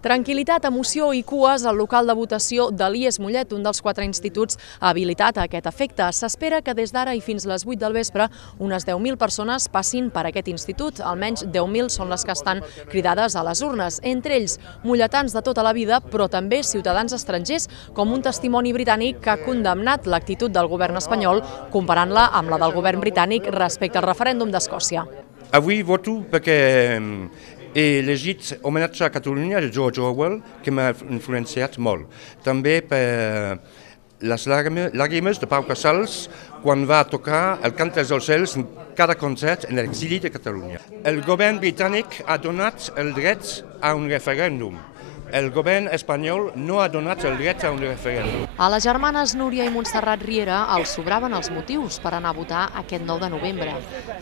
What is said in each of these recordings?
Tranquil·litat, emoció i cues al local de votació de l'IES Mollet, un dels 4 instituts habilitat a aquest efecte. S'espera que des d'ara i fins les 8 del vespre unes 10.000 persones passin per aquest institut. Almenys 10.000 són les que estan cridades a les urnes, entre ells molletans de tota la vida, però també ciutadans estrangers, com un testimoni britànic que ha condemnat l'actitud del govern espanyol comparant-la amb la del govern britànic respecte al referèndum d'Escòcia. Avui voto perquè he llegit Homenatge a Catalunya de George Orwell, que m'ha influenciat molt. També per les làgrimes de Pau Casals quan va tocar el Cant dels Ocells en cada concert en l'exili de Catalunya. El govern britànic ha donat el dret a un referèndum. El govern espanyol no ha donat el dret a un referèndum. A les germanes Núria i Montserrat Riera els sobraven els motius per anar a votar aquest 9 de novembre.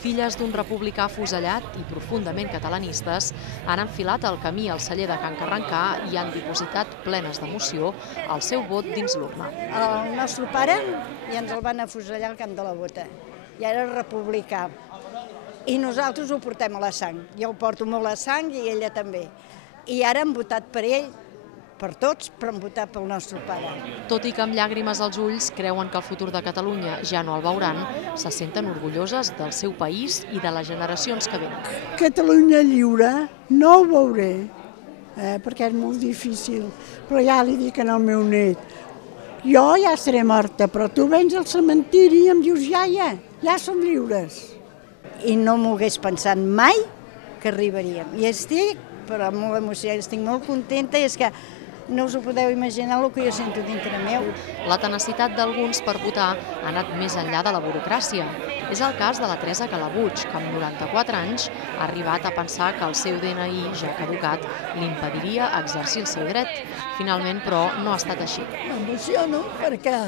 Filles d'un republicà afusellat i profundament catalanistes han enfilat el camí al celler de Can Carrencà i han dipositat plenes d'emoció el seu vot dins l'urna. El nostre pare ja ens el van afusellar al camp de la Bota. Ja era republicà. I nosaltres ho portem a la sang. Jo ho porto molt a la sang i ella també. I ara han votat per ell, per tots, però han votat pel nostre pare. Tot i que amb llàgrimes als ulls creuen que el futur de Catalunya ja no el veuran, se senten orgulloses del seu país i de les generacions que venen. Catalunya lliure no ho veuré, perquè és molt difícil, però ja li dic al meu net, jo ja estaré morta, però tu vens al cementiri i em dius, ja som lliures. I no m'ho hagués pensat mai que arribaríem. I estic però molt emocionada, estic molt contenta i és que no us ho podeu imaginar el que jo sento dintre meu. La tenacitat d'alguns per votar ha anat més enllà de la burocràcia. És el cas de la Teresa Calabuig, que amb 94 anys ha arribat a pensar que el seu DNI, ja caducat, li impediria exercir el seu dret. Finalment, però, no ha estat així. M'emociono perquè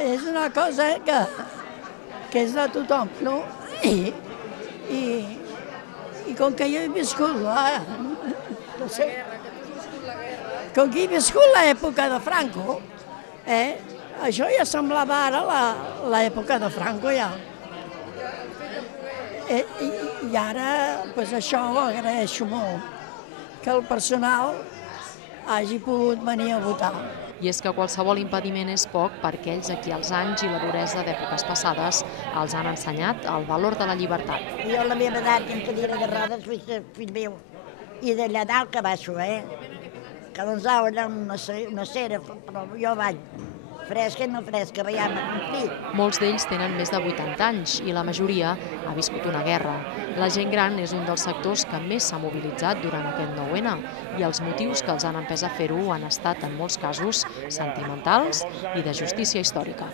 és una cosa que és de tothom, no? I com que jo he viscut l'època de Franco, això ja semblava ara l'època de Franco ja. I ara això ho agraeixo molt, que el personal hagi pogut venir a votar. I és que qualsevol impediment és poc per aquells a qui els anys i la duresa d'èpoques passades els han ensenyat el valor de la llibertat. Jo a la meva edat em cadira de rodes, fill meu, i d'allà dalt que baixo, que doncs allà una cera, però jo vaig, fresca i no fresca, veiem, en fi. Molts d'ells tenen més de 80 anys i la majoria ha viscut una guerra. La gent gran és un dels sectors que més s'ha mobilitzat durant aquest 9N i els motius que els han empès a fer-ho han estat, en molts casos, sentimentals i de justícia històrica.